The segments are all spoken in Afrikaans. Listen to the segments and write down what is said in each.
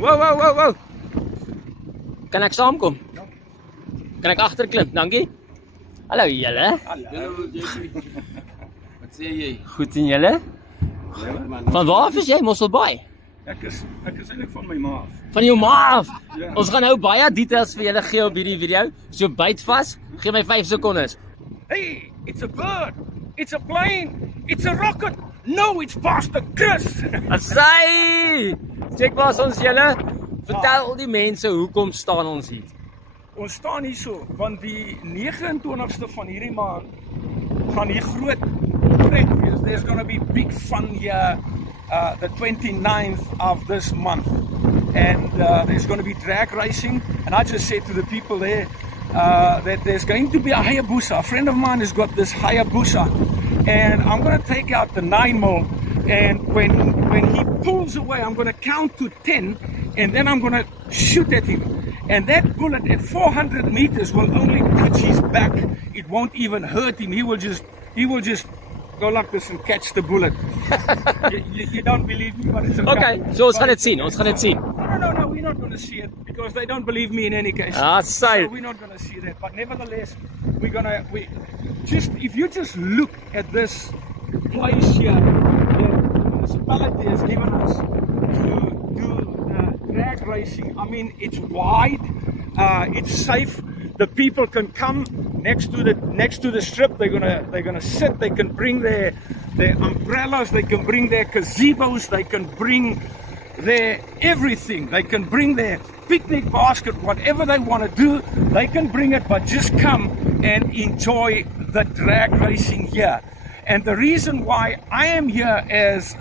Wow. Kan ek saamkom? Kan ek agterklim? Dankie. Hallo julle. Hallo Jeffrey. Wat sê jy? Goed en julle? Van waar af is jy? Mosselbaai? Ek is eintlik van my ma af. Van jou ma af. Ja. Ons gaan nou baie details vir julle gee op hierdie video. So byt vas. Gee my 5 sekondes. Hey, it's a bird. It's a plane. It's a rocket. No, it's Pastor Chris. Asai! Check waar ons julle. Vertel die mense hoekom staan ons hier. Ons staan hier so want die 29ste van hierdie maand gaan hier groot trek wees. There's going to be big fun here the 29th of this month. And there's going to be drag racing. And I just said to the people there that there's going to be a Hayabusa. A friend of mine has got this Hayabusa. And I'm going to take out the 9mm. And when he pulls away, I'm going to count to 10. And then I'm going to shoot at him. And that bullet at 400 meters will only touch his back. It won't even hurt him. He will just go like this and catch the bullet. you don't believe me, but it's okay. So ons gaan dit sien. Ons gaan dit sien. No, we're not going to see it because they don't believe me in any case. So we're not going to see that. But nevertheless, if you just look at this place here, the municipality has given us to do drag racing. I mean, it's wide, it's safe. The people can come next to the strip. They're gonna sit. They can bring their umbrellas. They can bring their gazebos. They can bring their everything. They can bring their picnic basket. Whatever they want to do, they can bring it. But just come and enjoy the drag racing here. And the reason why I am here as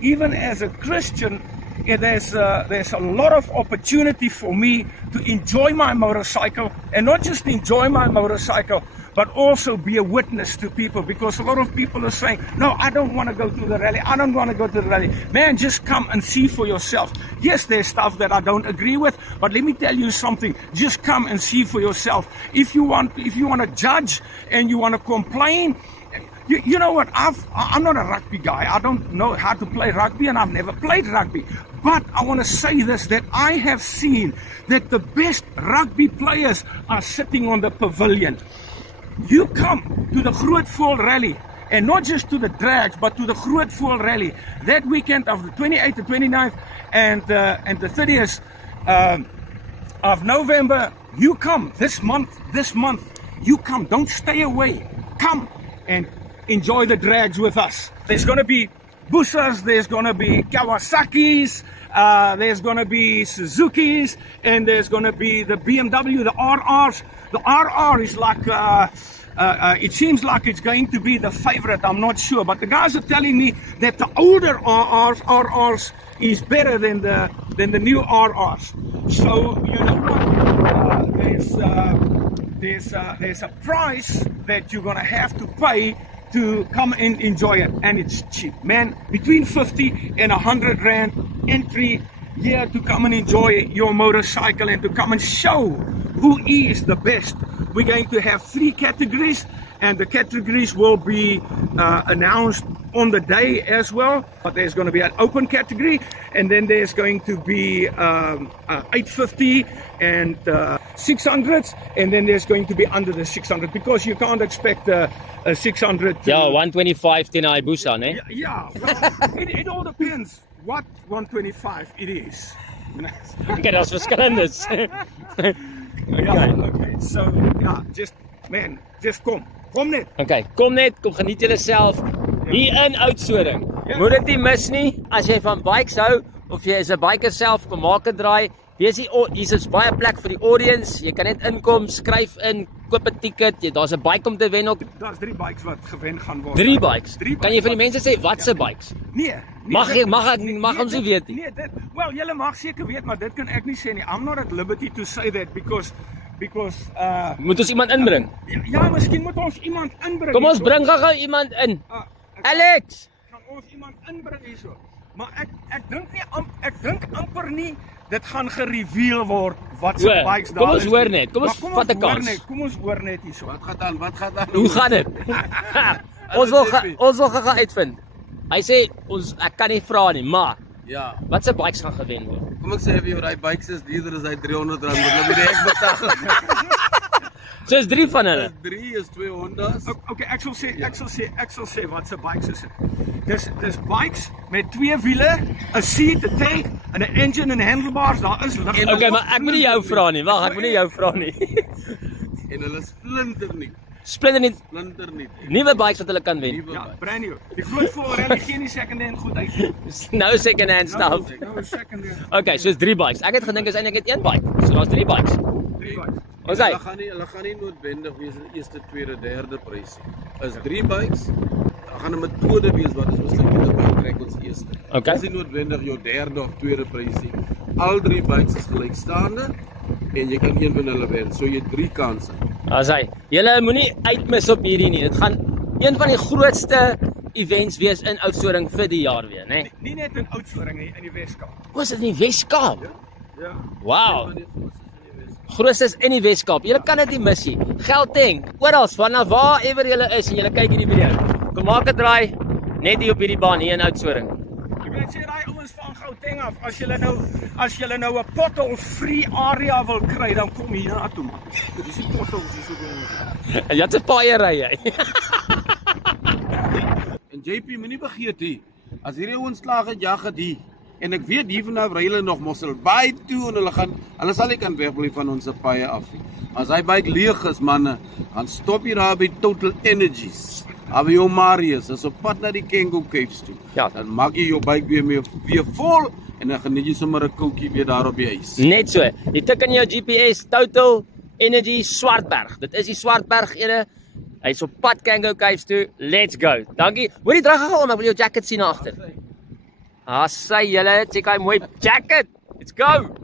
even as a Christian. There's a lot of opportunity for me to enjoy my motorcycle, and not just enjoy my motorcycle, but also be a witness to people, because a lot of people are saying, no, I don't want to go to the rally. I don't want to go to the rally. Man, just come and see for yourself. Yes, there's stuff that I don't agree with, but let me tell you something. Just come and see for yourself. If you want to judge and you want to complain, you know what, I'm not a rugby guy. I don't know how to play rugby, and I've never played rugby. But I want to say this, that I have seen that the best rugby players are sitting on the pavilion. You come to the Grootvoel Rally, and not just to the drags, but to the Grootvoel Rally. That weekend of the 28th, the 29th, and the 30th of November, you come. This month, you come. Don't stay away. Come and enjoy the drags with us. There's going to be Busas, there's going to be Kawasaki's, there's going to be Suzuki's, and there's going to be the BMW, the RRs. The RR is like, it seems like it's going to be the favorite. I'm not sure, but the guys are telling me that the older RRs is better than the new RRs. So you know what? There's a price that you're going to have to pay to come and enjoy it, and it's cheap, man. Between 50 and 100 rand entry here to come and enjoy your motorcycle and to come and show who is the best. We're going to have 3 categories, and the categories will be announced on the day as well. But there's going to be an open category, and then there's going to be 850 and 600s, and then there's going to be under the 600, because you can't expect a 600. Yeah, 125 teen Hayabusa, ne? Yeah, well, it all depends what 125 it is. Okay, that's verskillendes. Okay, so yeah, just kom net. Okay, kom net, kom geniet julle self hier in Oudtshoorn. Moet dit nie mis nie. As jy van bikes hou of jy is 'n biker self, kom maak 'n draai. Hier is baie plek vir die audience. Jy kan net inkom, skryf in, koop 'n ticket. Daar's 'n bike om te wen ook. Daar's 3 bikes wat gewen gaan word. 3 bikes. Kan jy vir die mense sê wat se bikes? Nee. Mag ons nie weet nie. Nee, wel, julle mag seker weet, maar dit kan ek nie sê nie. I'm not at liberty to say that because moet ons iemand inbring? Ja, miskien moet ons iemand inbring. Kom ons bring gou iemand in. Alex, kan ons iemand inbring hierso? Maar ek dink amper nie dit gaan gereveal word wat se bikes daar is. Kom ons hoor net. Kom ons vat 'n kans. Kom ons hoor net hierso. Wat gaan aan? Hoe gaan dit? Ons wil gaan uitvind. Hy sê ek kan nie vra nie, maar Ja. Wat se bikes gaan gewen word? Kom ek sê vir jou, daai bikes is duurder as hy R300, want hulle moet die hek betaal. So is 3 van hulle. 3 is 2 Hondas. Okay, ek sal sê wat se bikes is dit. Dis bikes met 2 wiele, 'n seat, 'n tank, en 'n engine en handlebars. Daar is lig. Okay, maar ek moet nie jou vra nie. Wag, ek moet nie jou vra nie. En hulle splinter nie. Splinter nie. Splinter nie. Nuwe bikes wat hulle kan wen. Nuwe Ja, bikes. brand new. Die groot voorrelle gee nie second hand goed uit. Nou second hand stuff. Nou second hand. Okay, so is 3 bikes. Ek het gedink is eintlik net 1 bike. So daar's 3 bikes. 3 bikes. Ons hy. Hulle gaan nie noodwendig wees in eerste, tweede, derde prysie. Is 3 bikes. Daar gaan 'n metode wees wat ons besluit om trek ons eerste. Okay. Dis nie noodwendig jou derde of tweede prysie. Al 3 bikes is gelykstaande en jy kan een van hulle wen. So jy 3 kansse. As hy. Julle moenie uitmis op hierdie nie. Dit gaan een van die grootste events wees in Oudtshoorn vir die jaar weer, né? Nie net in Oudtshoorn nie, in die Weskaap. O, is dit in die Weskaap? Ja. Wow. Grootste in die Weskaap. Julle kan dit nie mis nie. Gauteng, oral vanaf waar ever julle is en julle kyk hierdie video. Kom maak 'n draai net hier op hierdie baan hier in Oudtshoorn. Ek wil net sê daai ouens van Gauteng af, as julle nou 'n pothole free area wil kry, dan kom hier na toe man. Dis die potholes hier so doen. En jy het 'n paai ry. En JP, moenie vergeet hier. As hierdie ouens slaag het, jag het hier. En ek weet hier vanaf ry hulle nog Mosselbaai toe en hulle sal nie kan wegbly van ons paaie af nie. As hy bike leeg is, manne, dan stop jy daar by Total Energies. Aby jou Marius, is op pad na die Kengo Caves toe. Ja. Dan maak jy jou bike weer vol en dan geniet jy sommer 'n koutjie weer daar op die ys. Net so. Jy tik in jou GPS Total Energy Swartberg. Dit is die Swartberg ene. Hy's op pad Kengo Caves toe. Let's go. Dankie. Hoorie, draai gou om, ek wil jou jacket sien agter. Ah, sy julle, check hy mooi jacket. Let's go.